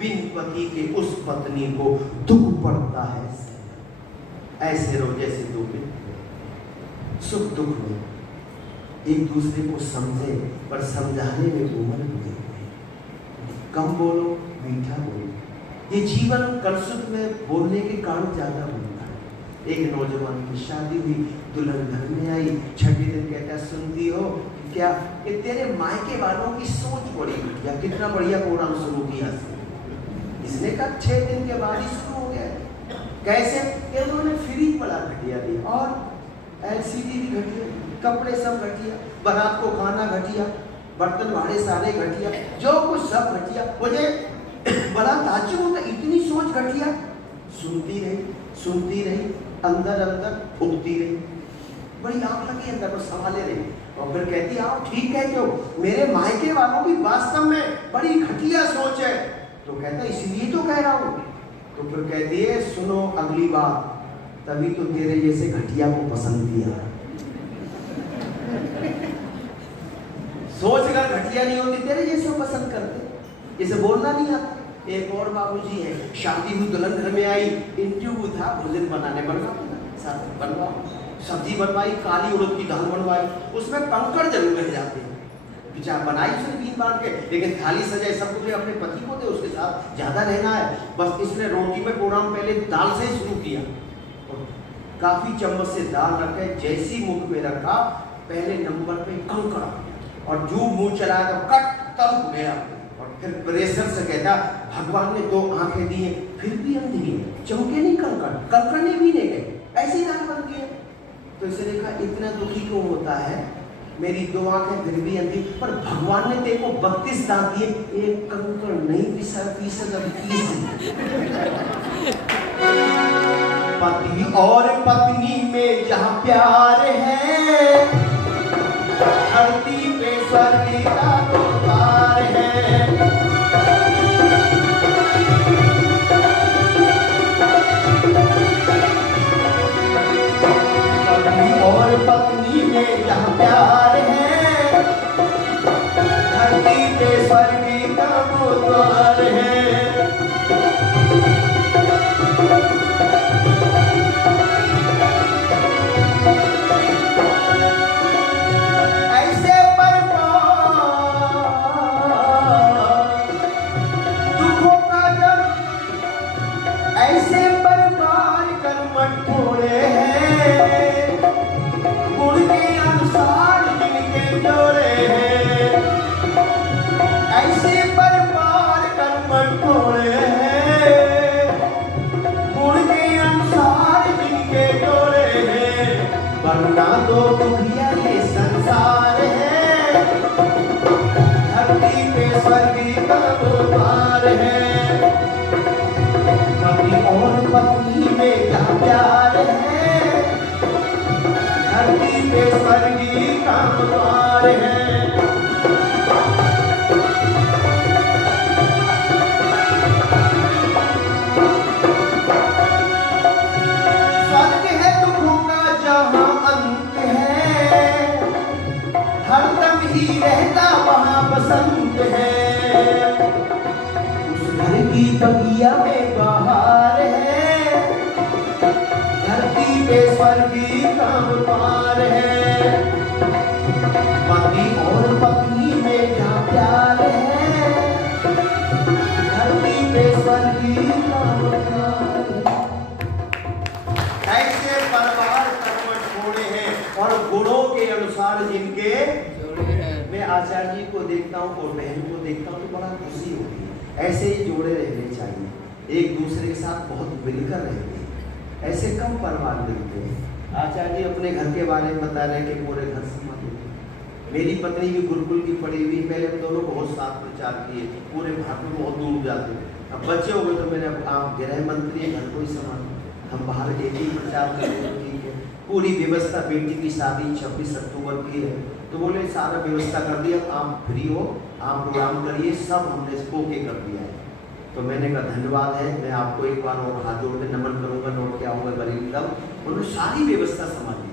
बिन पति के उस पत्नी को दुख पड़ता है। ऐसे रहो जैसे दो मित्र सुख दुख में एक दूसरे को समझे, पर समझाने में उम्र गुजर गई। कम बोलो, मीठा बोलो। ये जीवन कलसुत में बोलने के कारण ज्यादा बनता है। एक नौजवान की शादी हुई, दुल्हन घर में आई, छठे दिन कहता सुनती हो क्या कि तेरे मायके वालों की सोच बड़ी घटिया, कितना बढ़िया प्रोग्राम शुरू किया इसने कहा 6 दिन के बाद ही शुरू हो गया। कैसे कि उन्होंने फ्रिज बड़ा घटिया दिया और एलसीडी भी घटिया, कपड़े सब घटिया, बारात को खाना घटिया, बर्तन भाड़े सारे घटिया, जो कुछ सब घटिया। मुझे बड़ा ताज्जुब होता, इतनी सोच घटिया। सुनती रही, अंदर अंदर फूकती रही, बड़ी आंख लगी अंदर पर संभाले रही। और फिर कहती आप ठीक कहते हो, मेरे मायके वालों की वास्तव में बड़ी घटिया सोच है। तो कहता इसलिए तो कह रहा हूं। तो फिर कहती है सुनो अगली बार, तभी तो तेरे जैसे घटिया को पसंद किया। सोच अगर घटिया नहीं होती तेरे जैसे पसंद करते, जैसे बोलना नहीं आता। एक और बाबूजी है, शादी हुई, दुल्हन घर में आई, इंटरव्यू था, भोजन बनाने बनवा सब्जी बनवाई, काली उड़द की दाल बनवाई, उसमें कंकड़ जरूर रह जाते हैं। बेचारा बनाई उसने बीन बांध के, लेकिन थाली सजाए सब कुछ अपने पति को दे, उसके साथ ज्यादा रहना है। बस इसने रोटी में प्रोग्राम पहले दाल से ही शुरू किया, काफी चम्मच से दाल रखे, जैसी मुख में रखा पहले नंबर पे कंकड़, और जो मुंह चलाया तो कट तब गया। और फिर प्रेशर से कहता भगवान ने 2 आंखें दी हैं, फिर भी अंधी है, चमके नहीं कंकड़ ने भी नहीं गए, ऐसी दाल बन गई है। तो इसने कहा इतना दुखी क्यों होता है, मेरी 2 आंखें फिर भी अंधी, पर भगवान ने तेरे को 32 दांत दिए, एक कंकड़ नहीं पिसा पति और पत्नी में जहां प्यार है, धरती पे स्वर्ग का द्वार है। पति और पत्नी में जहां प्यार है, धरती पे स्वर्ग का द्वार है। वरना दो दुनिया ये संसार है, धरती पे स्वर्ग का द्वार है। पति और पत्नी में क्या प्यार है, धरती पे स्वर्ग का द्वार है। रहता वहाँ बसंत है, उस घर की बगिया में बहार है, धरती पे स्वर्ग का द्वार है। पति और पत्नी में क्या प्यार है, धरती पे स्वर्ग का द्वार है। ऐसे परिवार कर्मठ होने हैं और गुणों के अनुसार जिनके, मैं आचार्य जी को देखता हूँ और बहन को देखता हूँ तो बड़ा खुशी होती है। ऐसे ही जोड़े रहने चाहिए, एक दूसरे के साथ बहुत मिलकर रहते हैं, ऐसे कम परिवार मिलते हैं। आचार्य जी अपने घर के बारे में बता रहे हैं कि पूरे घर संभालते हैं। मेरी पत्नी भी गुरुकुल की पढ़ी हुई, पहले हम दोनों बहुत साथ प्रचार किए, पूरे भारत में बहुत दूर जाते। अब बच्चे हो गए तो मैंने आप गृह मंत्री है, घर को ही संभाल, हम बाहर एक ही प्रचार करेंगे, ठीक है। पूरी व्यवस्था, बेटी की शादी 26 अक्टूबर की है, तो बोले सारा व्यवस्था कर दिया, आप फ्री हो, आप प्रोग्राम करिए, सब हमने इसको ओके कर दिया है। तो मैंने कहा धन्यवाद है, मैं आपको एक बार और हाथ जोड़ के नमन करूंगा, लौट के आऊँगा गरीब तब। उन्होंने सारी व्यवस्था संभाली।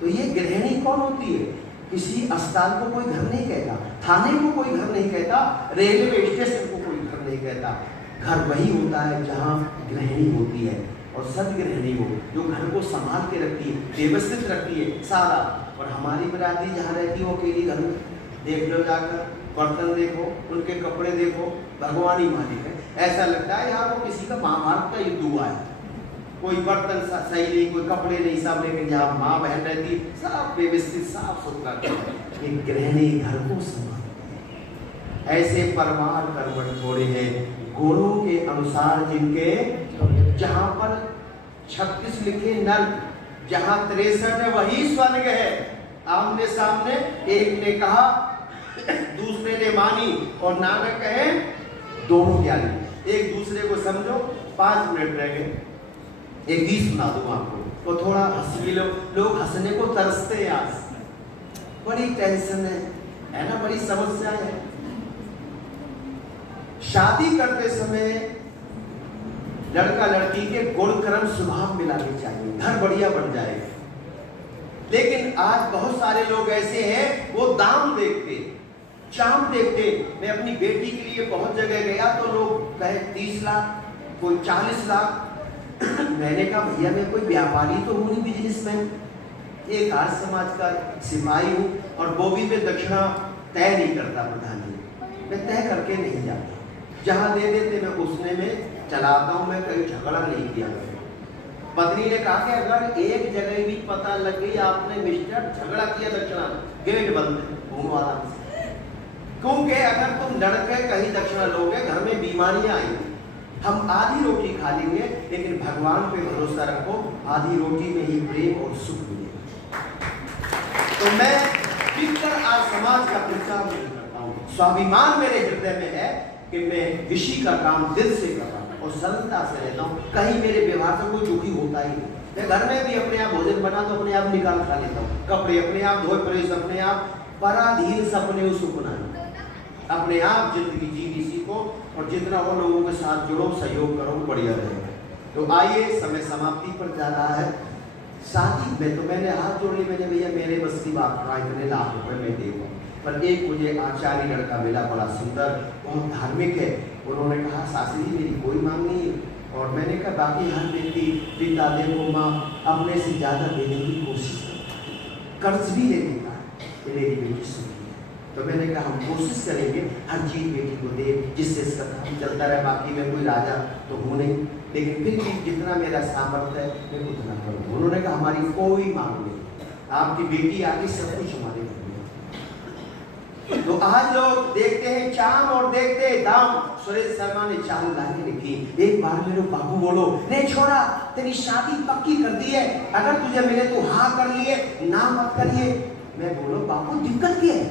तो ये गृहिणी कौन होती है, किसी अस्पताल को कोई घर नहीं कहता, थाने को कोई घर नहीं कहता, रेलवे स्टेशन को कोई घर नहीं कहता, घर वही होता है जहाँ गृहिणी होती है और सदगृहिणी हो, जो घर को संभाल के रखती है, व्यवस्थित रखती है सारा। और हमारी बरादरी जहाँ रहती है वो अकेली घर में, देख लो जाकर, बर्तन देखो, उनके कपड़े देखो, भगवान ही मालिक है। ऐसा लगता है यार वो किसी का महाभारत का युद्ध हुआ है, कोई बर्तन सही नहीं, कोई कपड़े नहीं, सब लेकिन जहाँ माँ बहन रहती सब व्यवस्थित साफ सुथरा। एक गृहिणी घर को संभालती है। ऐसे परमार कर्मठ थोड़े हैं गुणों के अनुसार जिनके, जहाँ पर 36 लिखे नर्क, जहाँ 63 है वही स्वर्ग है। आमने सामने एक ने कहा दूसरे ने मानी, और नानक कहे दोनों ज्ञानी। एक दूसरे को समझो। 5 मिनट रह गए, एक गीत सुना दूं आपको, तो थोड़ा हंस भी लो। लोग हंसने को तरसते हैं आज, बड़ी टेंशन है ना, बड़ी समस्या है। शादी करते समय लड़का लड़की के गुण कर्म स्वभाव मिलाने चाहिए, घर बढ़िया बन जाएगा। लेकिन आज बहुत सारे लोग ऐसे हैं, वो दाम देखते, चाम देखते। मैं अपनी बेटी के लिए बहुत जगह गया तो लोग कहे 30 लाख, कोई 40 लाख। मैंने कहा भैया मैं कोई व्यापारी तो हूँ नहीं, बिजनेसमैन, एक आर्य समाज का सिपाही हूँ, और वो भी मैं दक्षिणा तय नहीं करता प्रधान जी, मैं तय करके नहीं जाता। जहाँ दे देते मैं उसने में चलाता हूँ, मैं कहीं झगड़ा नहीं किया। पत्नी ने कहा कि अगर एक जगह भी पता लग गई आपने मिस्टर झगड़ा किया दक्षिणा, गेट बंद घूम आराम से। क्योंकि अगर तुम लड़के कहीं दक्षिणा लोगे घर में बीमारियां आएंगी। हम आधी रोटी खा लेंगे, लेकिन भगवान पे भरोसा रखो, आधी रोटी में ही प्रेम और सुख मिलेगा। तो मैं भीतर आज समाज का प्रचार नहीं करता हूँ, स्वाभिमान मेरे हृदय में है कि मैं ऋषि का काम दिल से कर रहा हूँ और सरलता से रहता हूँ। कहीं मेरे व्यवहार से कोई दुखी होता ही नहीं। मैं घर में भी अपने आप भोजन बना तो अपने आप निकाल खा लेता हूँ, कपड़े अपने आप धोए, प्रेस अपने आप, पराधीन सपने सुपना, अपने आप जिंदगी जी किसी को, और जितना हो लोगों के साथ जुड़ो, सहयोग करो, बढ़िया रहेगा। तो आइए, समय समाप्ति पर जा रहा है। साथी में तो मैंने हाथ जोड़ ली, मैंने भैया मेरे बस की बात करा, इतने लाख रुपए में देगा। पर एक मुझे आचार्य लड़का मिला, बड़ा सुंदर, बहुत धार्मिक है। उन्होंने कहा शास्त्री जी मेरी कोई मांग नहीं है, और मैंने कहा बाकी हर व्यक्ति पिता देखो माँ अपने से ज्यादा देने की कोशिश करता है, कर्ज भी ले लेता है, मेरी बेटी सुखी है। तो मैंने कहा हम कोशिश करेंगे हर चीज बेटी को दे, जिससे इसका काम चलता रहे। बाकी मैं कोई राजा तो हूँ नहीं, लेकिन फिर भी जितना मेरा सामर्थ्य है मैं उतना करूँ। उन्होंने कहा हमारी कोई मांग नहीं, आपकी बेटी आगे सब कुछ हमारे घर में। तो आज लोग देखते हैं चाम और देखते हैं दाम। सुरेश शर्मा ने चाल लाके लिखी, एक बार मेरे बाबू बोलो, नहीं छोड़ा तेरी शादी पक्की कर दी है, अगर तुझे मिले तो हाँ कर लिए, ना मत करिए। मैं बोलो बाबू दिक्कत क्या है?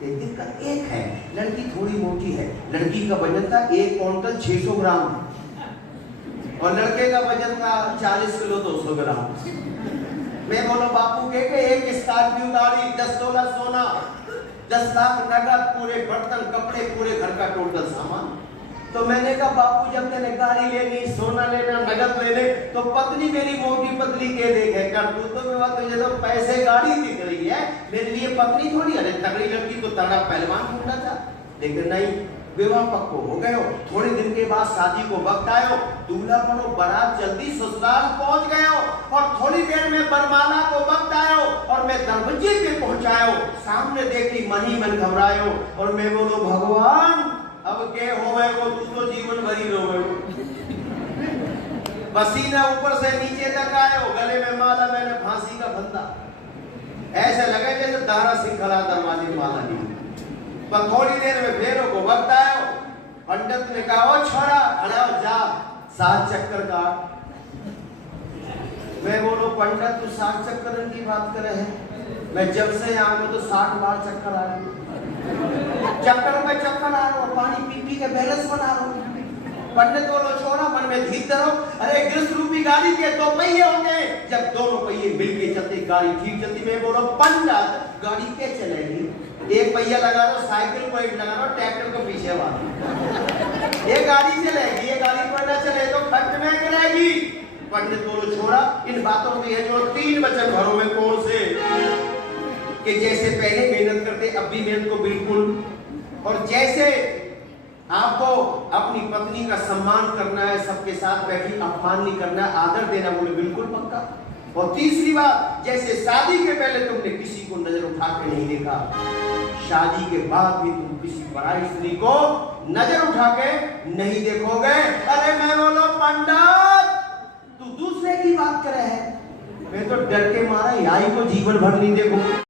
दिक्कत एक है, लड़की थोड़ी मोटी है। लड़की का वजन था 1 क्विंटल 600 ग्राम और लड़के का वजन था 40 किलो 200 ग्राम। मैं बोलो बापू के एक स्कॉर्पियो गाड़ी, 10 तोला सोना, 10 लाख नगद, पूरे बर्तन कपड़े, पूरे घर का टोटल सामान। तो मैंने कहा बापू जब मैंने गाड़ी लेनी, सोना लेना, नगद लेने, तो पत्नी मेरी मोटी पतली के देखे कर तू तो मैं बात, तुझे तो पैसे गाड़ी दिख रही है, मेरे लिए पत्नी थोड़ी। अरे तगड़ी लड़की तो तगड़ा पहलवान ढूंढना था, लेकिन नहीं, विवाह पक्को हो गए हो। थोड़े दिन के बाद शादी को वक्त आयो, दूल्हा बनो, बारात जल्दी ससुराल पहुंच गए हो, और थोड़ी देर में बरमाला को वक्त आयो और मैं दरवाजे पे पहुंचायो, सामने देखी मन ही मन घबरायो, और मैं बोलो भगवान अब के हो गए वो, तू तो जीवन भरी रो गए। पसीना ऊपर से नीचे तक आए हो, गले में माला, मैंने फांसी का फंदा, ऐसे लगे जैसे दारा सिंह खड़ा दरवाजे में माला दी। पर थोड़ी देर में फेरों को वक्त आयो, पंडित ने कहा ओ छोरा खड़ा हो जा, 7 चक्कर का। मैं बोलो पंडित तू 7 चक्कर की बात करे है, मैं जब से यहाँ में तो 60 बार चक्कर आ रही हूँ, चक्कर में चक्कर आ रहा हूँ, पानी पी पी के बैलेंस बना रहा हूँ। पंडित बोलो छोरा मन में धीर धरो, अरे गृहस्थ रूपी गाड़ी के 2 पहिए होंगे, जब दोनों पहिए मिलके चलते गाड़ी ठीक चलती। मैं बोलो पंडित गाड़ी क्या चलेगी? एक पहिया लगा दो, साइकिल को एक लगा दो, ट्रैक्टर को पीछे वाला, ये गाड़ी चलेगी। ये गाड़ी पर न चले तो खर्च में गिरेगी। पंडित बोलो छोरा इन बातों की है जो 3 वचन घरों में कौन से, कि जैसे पहले मेहनत करते अब भी मेहनत को बिल्कुल, और जैसे आपको अपनी पत्नी का सम्मान करना है, सबके साथ बैठी अपमान नहीं करना है, आदर देना। बोले बिल्कुल पक्का। और तीसरी बात, जैसे शादी के पहले तुमने किसी को नजर उठा के नहीं देखा, शादी के बाद भी तुम किसी पराई स्त्री को नजर उठा के नहीं देखोगे। अरे मैं बोलो पंडित, तू दूसरे की बात करे है, मैं तो डर के मारा याई को जीवन भर नहीं देखूंगा।